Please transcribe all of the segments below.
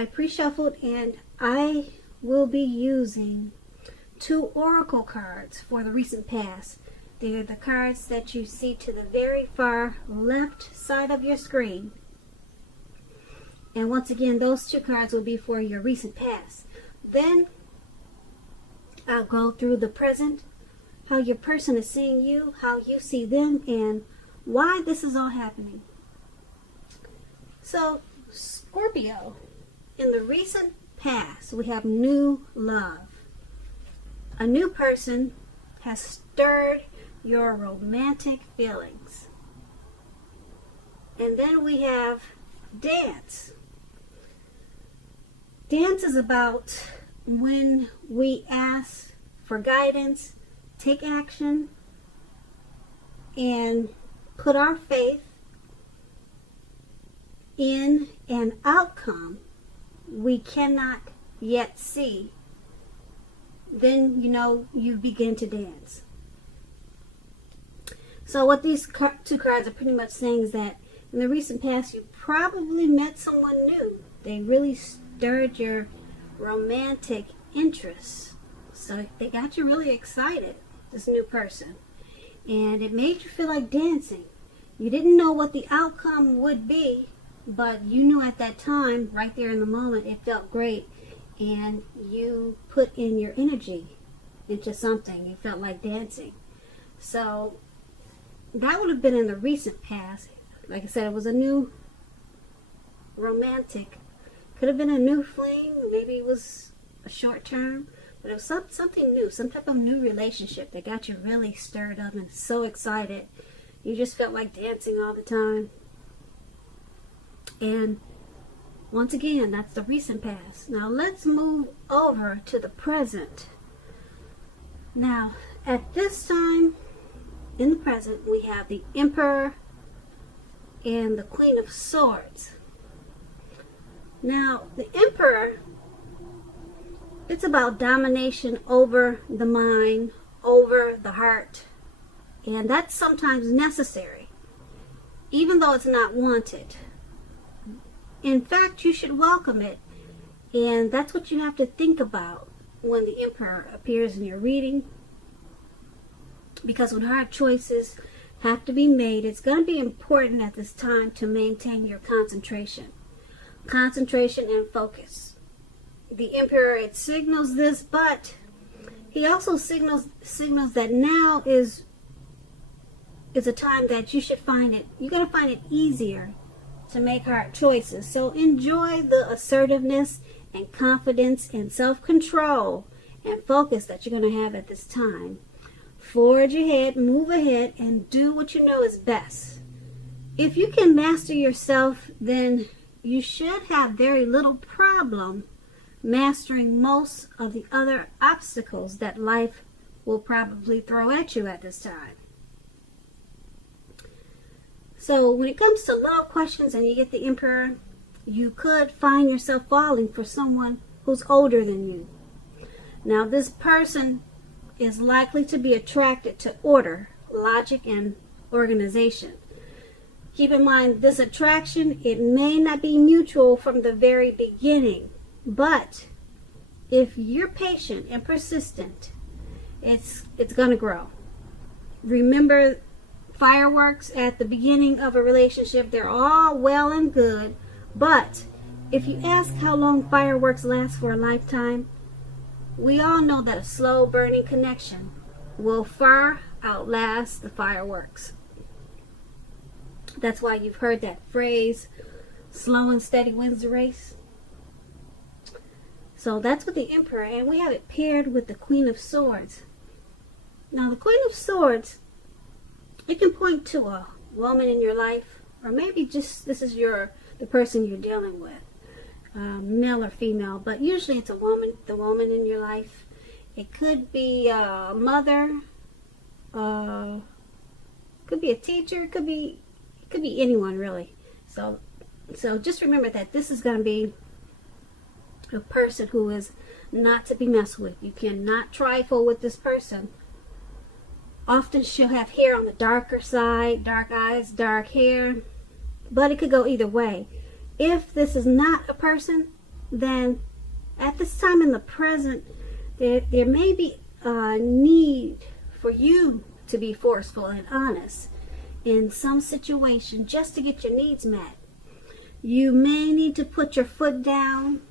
I pre-shuffled, and I will be using 2 oracle cards for the recent past. They're the cards that you see to the very far left side of your screen. And once again, those 2 cards will be for your recent past. Then I'll go through the present, how your person is seeing you, how you see them, and why this is all happening. So, Scorpio, in the recent past, we have new love. A new person has stirred your romantic feelings. And then we have dance. Dance is about when we ask for guidance, take action, and put our faith in an outcome we cannot yet see. Then, you begin to dance. So what these 2 cards are pretty much saying is that in the recent past, you probably met someone new. They really stirred your romantic interest. So they got you really excited, this new person. And it made you feel like dancing. You didn't know what the outcome would be, but you knew at that time, right there in the moment, it felt great. And you put in your energy into something. You felt like dancing. So that would have been in the recent past. Like I said, it was a new romantic. Could have been a new fling. Maybe it was a short term. But it was something new. Some type of new relationship that got you really stirred up and so excited. You just felt like dancing all the time. And once again, that's the recent past. Now let's move over to the present. Now, at this time, in the present, we have the Emperor and the Queen of Swords. Now, the Emperor, it's about domination over the mind, over the heart. And that's sometimes necessary, even though it's not wanted. In fact, you should welcome it. And that's what you have to think about when the Emperor appears in your reading. Because when hard choices have to be made, it's going to be important at this time to maintain your concentration. Concentration and focus. The Emperor, it signals this, but he also signals that now is a time that you should find it, you're going to find it easier to make hard choices. So enjoy the assertiveness and confidence and self-control and focus that you're going to have at this time. Forge ahead, move ahead, and do what you know is best. If you can master yourself, then you should have very little problem mastering most of the other obstacles that life will probably throw at you at this time. So when it comes to love questions and you get the Emperor, you could find yourself falling for someone who's older than you. Now this person is likely to be attracted to order, logic, and organization. Keep in mind, this attraction, it may not be mutual from the very beginning, but if you're patient and persistent, it's going to grow. Remember, fireworks at the beginning of a relationship, they're all well and good, but if you ask how long fireworks last for a lifetime, we all know that a slow burning connection will far outlast the fireworks. That's why you've heard that phrase, slow and steady wins the race. So that's with the Emperor, and we have it paired with the Queen of Swords. Now the Queen of Swords, it can point to a woman in your life, or maybe just this is the person you're dealing with, male or female, but usually it's a woman, the woman in your life. It could be a mother, could be a teacher, it could be anyone really. So just remember that this is going to be a person who is not to be messed with. You cannot trifle with this person. Often she'll have hair on the darker side, dark eyes, dark hair, but it could go either way. If this is not a person, then at this time in the present, there may be a need for you to be forceful and honest in some situation just to get your needs met. You may need to put your foot down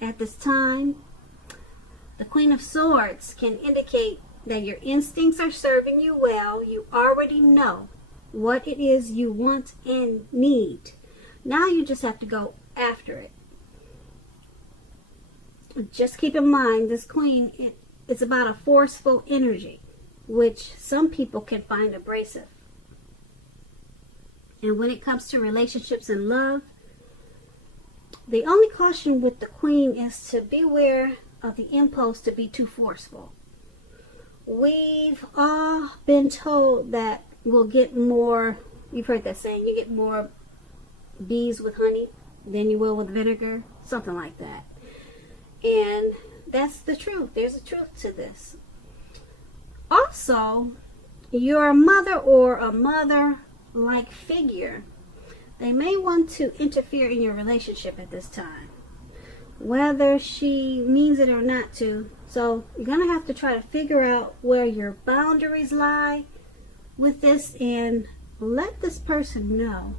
at this time. The Queen of Swords can indicate that your instincts are serving you well. You already know what it is you want and need. Now you just have to go after it. Just keep in mind, this Queen, it's about a forceful energy, which some people can find abrasive. And when it comes to relationships and love, the only caution with the Queen is to beware of the impulse to be too forceful. We've all been told that we'll get more, you've heard that saying, you get more bees with honey than you will with vinegar, something like that. And that's the truth. There's a truth to this. Also, your mother or a mother-like figure, they may want to interfere in your relationship at this time, whether she means it or not to. So you're going to have to try to figure out where your boundaries lie with this and let this person know.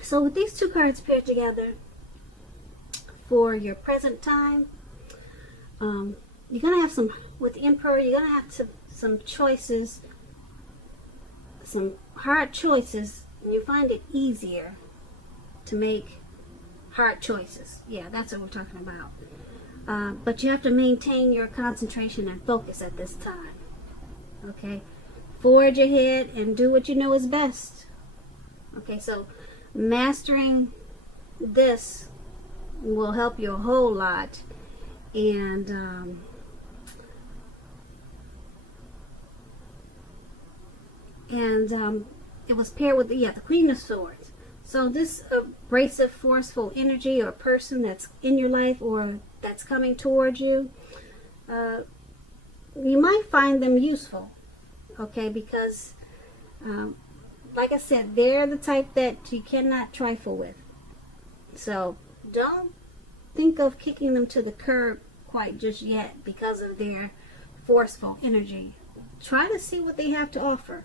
So with these two cards paired together for your present time, you're going to have some, with the Emperor, you're going to have some choices, some hard choices, and you find it easier to make hard choices. Yeah, that's what we're talking about. But you have to maintain your concentration and focus at this time. Okay? Forge ahead and do what you know is best. Okay, so mastering this will help you a whole lot. And it was paired with the Queen of Swords. So this abrasive, forceful energy or person that's in your life or that's coming towards you, you might find them useful, okay? Because, like I said, they're the type that you cannot trifle with. So don't think of kicking them to the curb quite just yet because of their forceful energy. Try to see what they have to offer.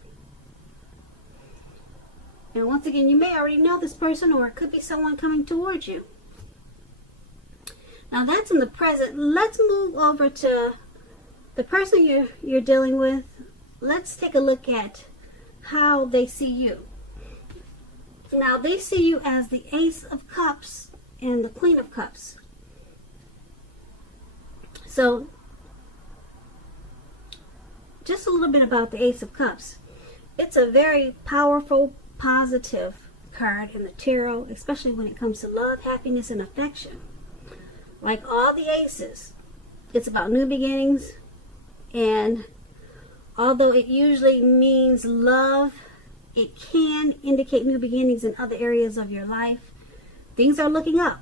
And once again, you may already know this person, or it could be someone coming towards you. Now that's in the present. Let's move over to the person you're dealing with. Let's take a look at how they see you. Now they see you as the Ace of Cups and the Queen of Cups. So just a little bit about the Ace of Cups. It's a very powerful, positive card in the tarot, especially when it comes to love, happiness, and affection. Like all the aces, it's about new beginnings, and although it usually means love, it can indicate new beginnings in other areas of your life. Things are looking up.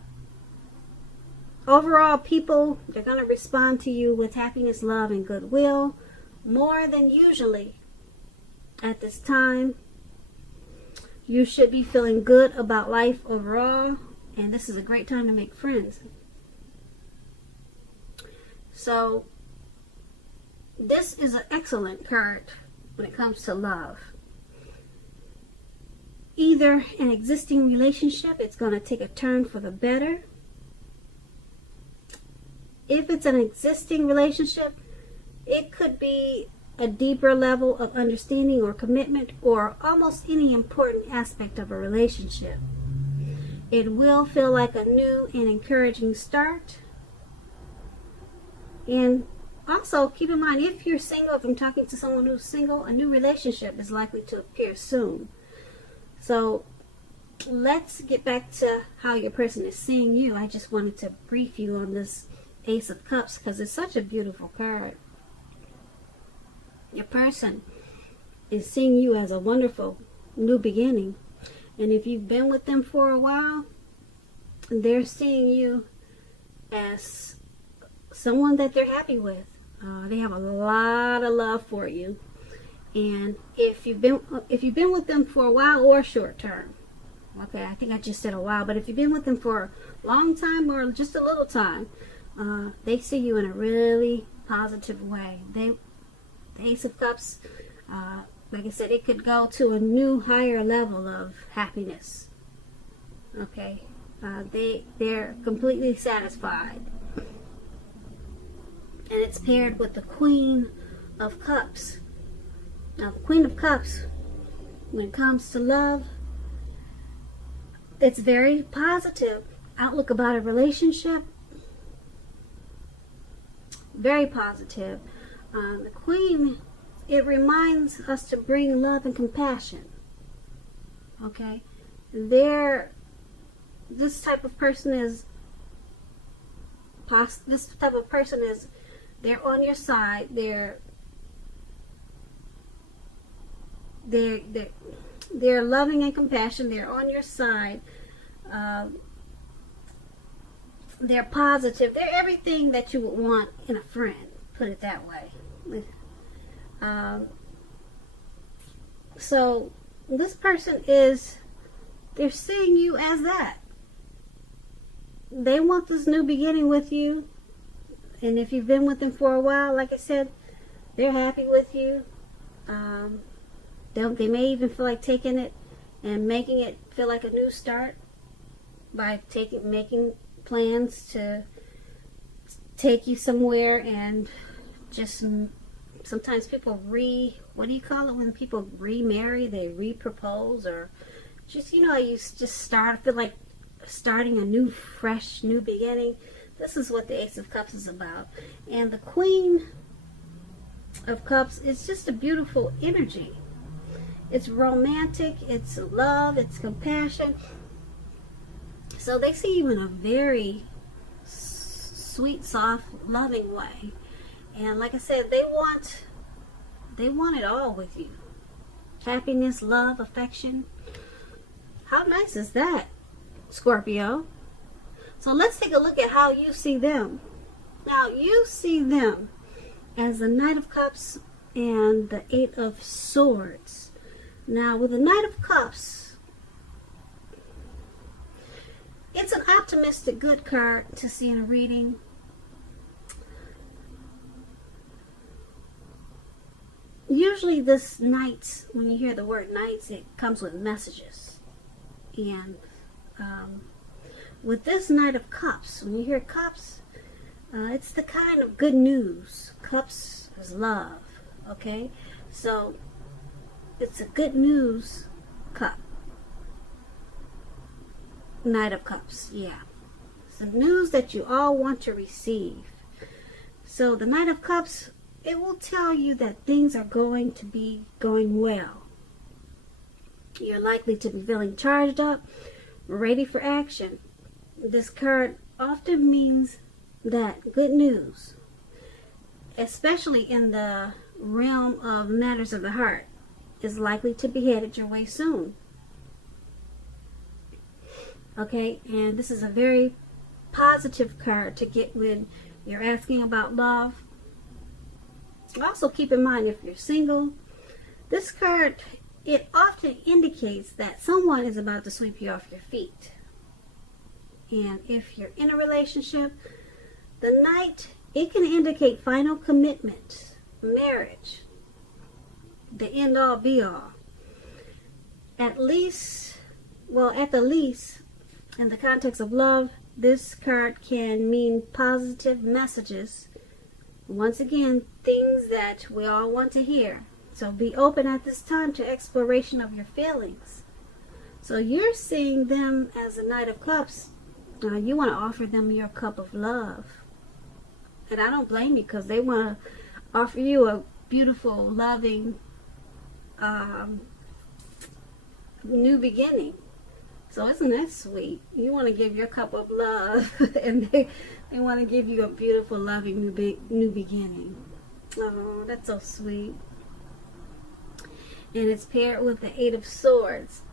Overall, people, they're going to respond to you with happiness, love, and goodwill more than usually at this time. You should be feeling good about life overall, and this is a great time to make friends. So this is an excellent card when it comes to love. Either an existing relationship, it's going to take a turn for the better. If it's an existing relationship, it could be a deeper level of understanding or commitment, or almost any important aspect of a relationship. It will feel like a new and encouraging start. And also keep in mind, if you're single, if I'm talking to someone who's single, a new relationship is likely to appear soon. So let's get back to how your person is seeing you. I just wanted to brief you on this Ace of Cups because it's such a beautiful card. Your person is seeing you as a wonderful new beginning. And if you've been with them for a while, they're seeing you as someone that they're happy with. They have a lot of love for you. And if you've been with them for a while or short term, Okay, I think I just said a while, but if you've been with them for a long time or just a little time, they see you in a really positive way. The Ace of Cups, like I said, it could go to a new higher level of happiness. Okay, they're completely satisfied, and it's paired with the Queen of Cups. Now, the Queen of Cups, when it comes to love, it's very positive outlook about a relationship. Very positive. The Queen, it reminds us to bring love and compassion. Okay, this type of person is they're on your side. They're loving and compassion. They're on your side. They're positive. They're everything that you would want in a friend. Put it that way. So this person they're seeing you as that. They want this new beginning with you. And if you've been with them for a while, like I said, they're happy with you. They may even feel like taking it and making it feel like a new start by making plans to take you somewhere, and just sometimes people what do you call it when people remarry? They repropose, or just, you just feel like starting a new, fresh, new beginning. This is what the Ace of Cups is about. And the Queen of Cups is just a beautiful energy. It's romantic, it's love, it's compassion. So they see you in a very sweet, soft, loving way. And like I said, they want it all with you. Happiness, love, affection. How nice is that, Scorpio? So let's take a look at how you see them. Now, you see them as the Knight of Cups and the Eight of Swords. Now, with the Knight of Cups, it's an optimistic, good card to see in a reading. Usually this Knight, when you hear the word Knights, it comes with messages. And with this Knight of Cups, when you hear Cups, it's the kind of good news. Cups is love, okay? So it's a good news cup. Knight of Cups, yeah. It's the news that you all want to receive. So the Knight of Cups, it will tell you that things are going to be going well. You're likely to be feeling charged up, ready for action. This card often means that good news, especially in the realm of matters of the heart, is likely to be headed your way soon. Okay, and this is a very positive card to get when you're asking about love. Also keep in mind, if you're single, this card, it often indicates that someone is about to sweep you off your feet. And if you're in a relationship, the Knight, it can indicate final commitment, marriage, the end all be all. At the least, in the context of love, this card can mean positive messages. Once again, things that we all want to hear. So be open at this time to exploration of your feelings. So you're seeing them as a Knight of Cups. You want to offer them your cup of love. And I don't blame you, because they want to offer you a beautiful, loving, new beginning. So isn't that sweet? You want to give your cup of love, and they want to give you a beautiful, loving new beginning. Oh, that's so sweet. And it's paired with the Eight of Swords.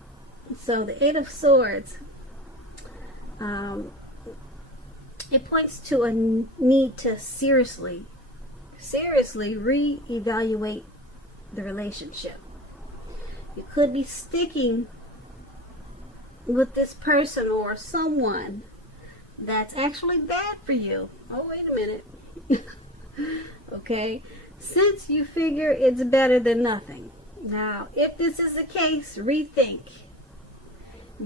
So the Eight of Swords, it points to a need to seriously reevaluate the relationship. You could be sticking with this person or someone that's actually bad for you. Oh, wait a minute. Okay, since you figure it's better than nothing. Now, if this is the case, rethink.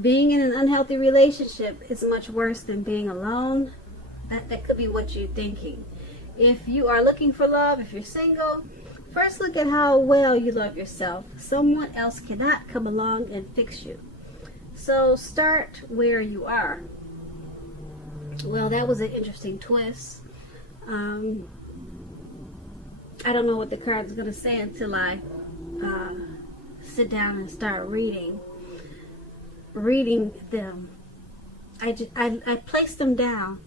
Being in an unhealthy relationship is much worse than being alone. That could be what you're thinking. If you are looking for love, if you're single, first look at how well you love yourself. Someone else cannot come along and fix you. So start where you are. Well, that was an interesting twist. I don't know what the card's going to say until I sit down and start reading them. I place them down.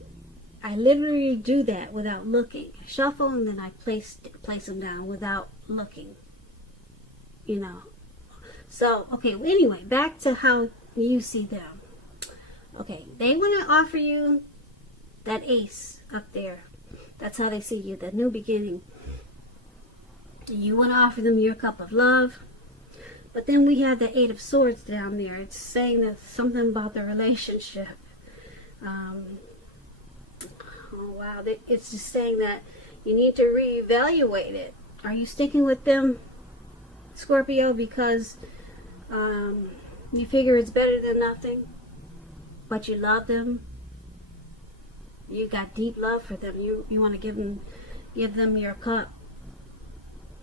I literally do that without looking. Shuffle, and then I place them down without looking. You know. So, okay, anyway, back to how you see them. Okay, they want to offer you that ace up there. That's how they see you, the new beginning. You want to offer them your cup of love. But then we have the 8 of Swords down there. It's saying that something about the relationship. Oh, wow. It's just saying that you need to reevaluate it. Are you sticking with them, Scorpio, because you figure it's better than nothing, but you love them? You got deep love for them. You want to give them your cup.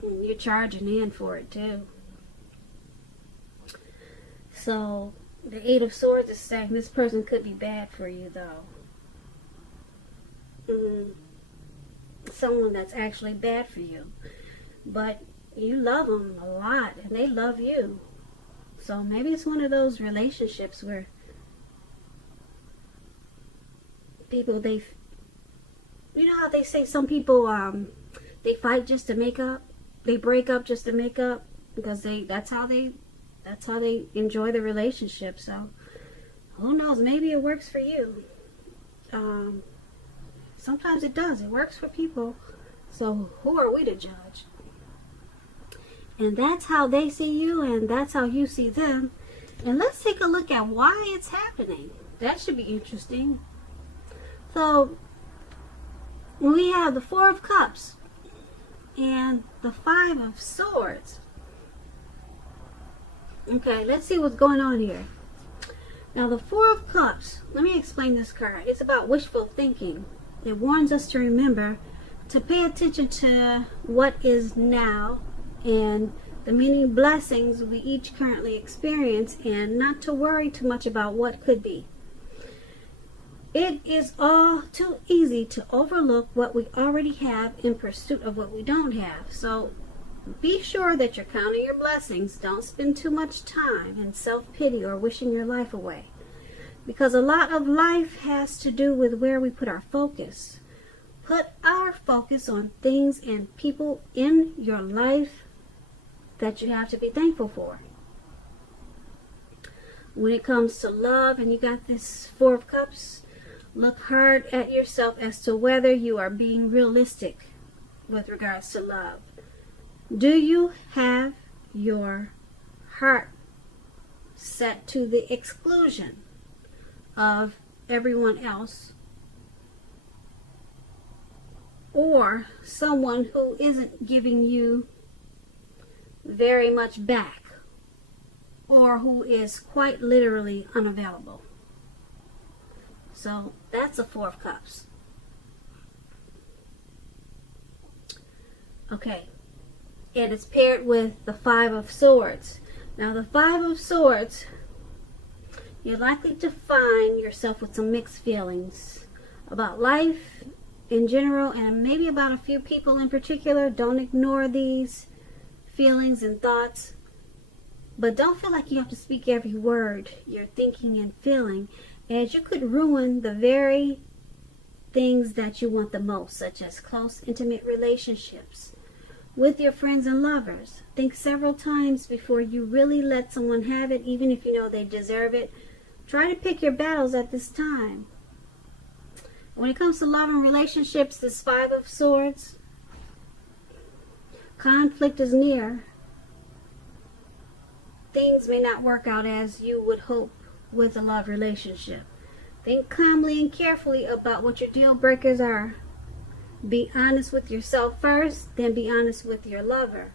And you're charging in for it too. So the 8 of Swords is saying this person could be bad for you, though. Someone that's actually bad for you, but you love them a lot and they love you. So maybe it's one of those relationships where people, you know how they say some people they fight just to make up, they break up just to make up, because that's how they enjoy the relationship. So who knows, maybe it works for you. Sometimes it does, it works for people, so who are we to judge? And that's how they see you, and that's how you see them. And let's take a look at why it's happening. That should be interesting. So we have the 4 of Cups and the 5 of Swords. Okay, let's see what's going on here. Now the 4 of Cups, let me explain this card. It's about wishful thinking. It warns us to remember to pay attention to what is now and the many blessings we each currently experience, and not to worry too much about what could be. It is all too easy to overlook what we already have in pursuit of what we don't have. So be sure that you're counting your blessings. Don't spend too much time in self-pity or wishing your life away, because a lot of life has to do with where we put our focus. Put our focus on things and people in your life that you have to be thankful for. When it comes to love, and you got this 4 of Cups, look hard at yourself as to whether you are being realistic with regards to love. Do you have your heart set to the exclusion of everyone else, or someone who isn't giving you very much back, or who is quite literally unavailable? So that's a 4 of Cups. Okay, and it's paired with the 5 of Swords. Now the 5 of Swords, you're likely to find yourself with some mixed feelings about life in general, and maybe about a few people in particular. Don't ignore these feelings and thoughts, but don't feel like you have to speak every word you're thinking and feeling, as you could ruin the very things that you want the most, such as close, intimate relationships with your friends and lovers. Think several times before you really let someone have it, even if you know they deserve it. Try to pick your battles at this time. When it comes to love and relationships, this 5 of Swords, conflict is near. Things may not work out as you would hope with a love relationship. Think calmly and carefully about what your deal breakers are. Be honest with yourself first, then be honest with your lover,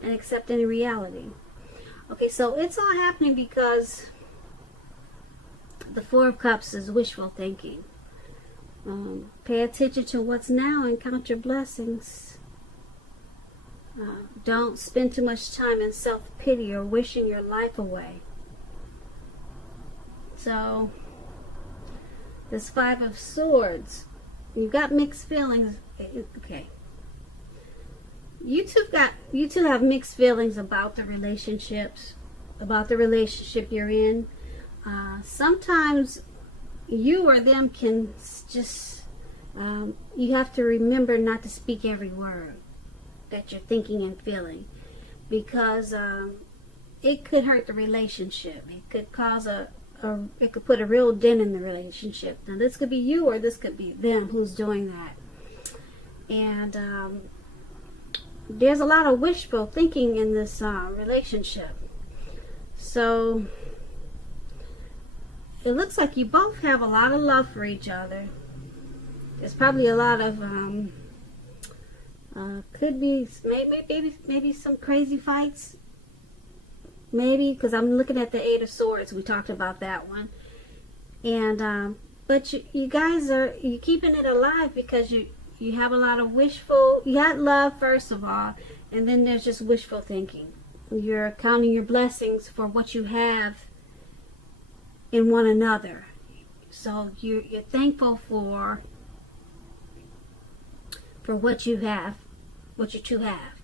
and accept any reality. Okay, so it's all happening because the Four of Cups is wishful thinking. Pay attention to what's now and count your blessings. Don't spend too much time in self-pity or wishing your life away. So, this Five of Swords, you've got mixed feelings. Okay. You two have mixed feelings about the relationships, about the relationship you're in. Sometimes you or them can just, you have to remember not to speak every word that you're thinking and feeling, because it could hurt the relationship. It could cause it could put a real dent in the relationship. Now this could be you or this could be them who's doing that. And there's a lot of wishful thinking in this relationship. So it looks like you both have a lot of love for each other. There's probably a lot of could be maybe some crazy fights. Maybe, because I'm looking at the Eight of Swords. We talked about that one. And but you guys are keeping it alive because you have a lot of wishful. You got love first of all, and then there's just wishful thinking. You're counting your blessings for what you have in one another. So you're thankful for what you have, what you two have,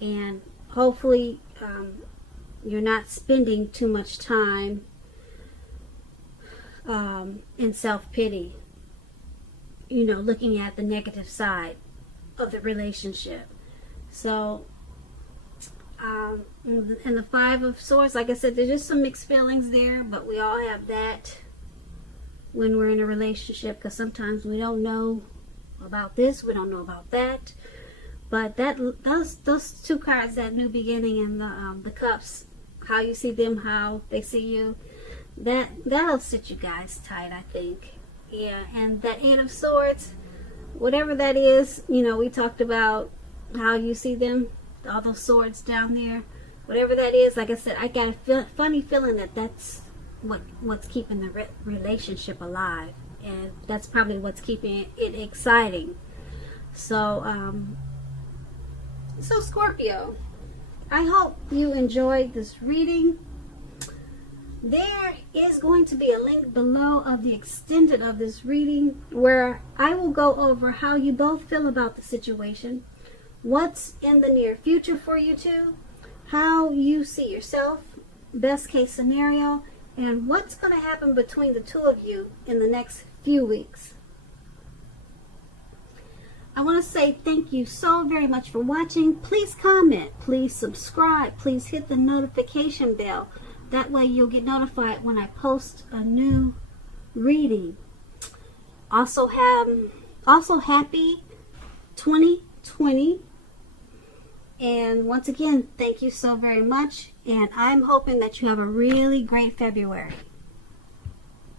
and hopefully you're not spending too much time in self-pity, looking at the negative side of the relationship. So and the Five of Swords, like I said, there's just some mixed feelings there, but we all have that when we're in a relationship, because sometimes we don't know about this, we don't know about that. But those two cards, that new beginning and the cups, how you see them, how they see you, that'll sit you guys tight, I think. Yeah, and that Eight of Swords, whatever that is, we talked about how you see them, all those swords down there, whatever that is. Like I said, I got a funny feeling that that's what's keeping the relationship alive, and that's probably what's keeping it exciting. So so Scorpio, I hope you enjoyed this reading. There is going to be a link below of the extended of this reading where I will go over how you both feel about the situation, what's in the near future for you two, how you see yourself, best case scenario, and what's going to happen between the two of you in the next few weeks. I want to say thank you so very much for watching. Please comment, please subscribe, please hit the notification bell. That way you'll get notified when I post a new reading. Also happy 2020. And once again, thank you so very much. And I'm hoping that you have a really great February.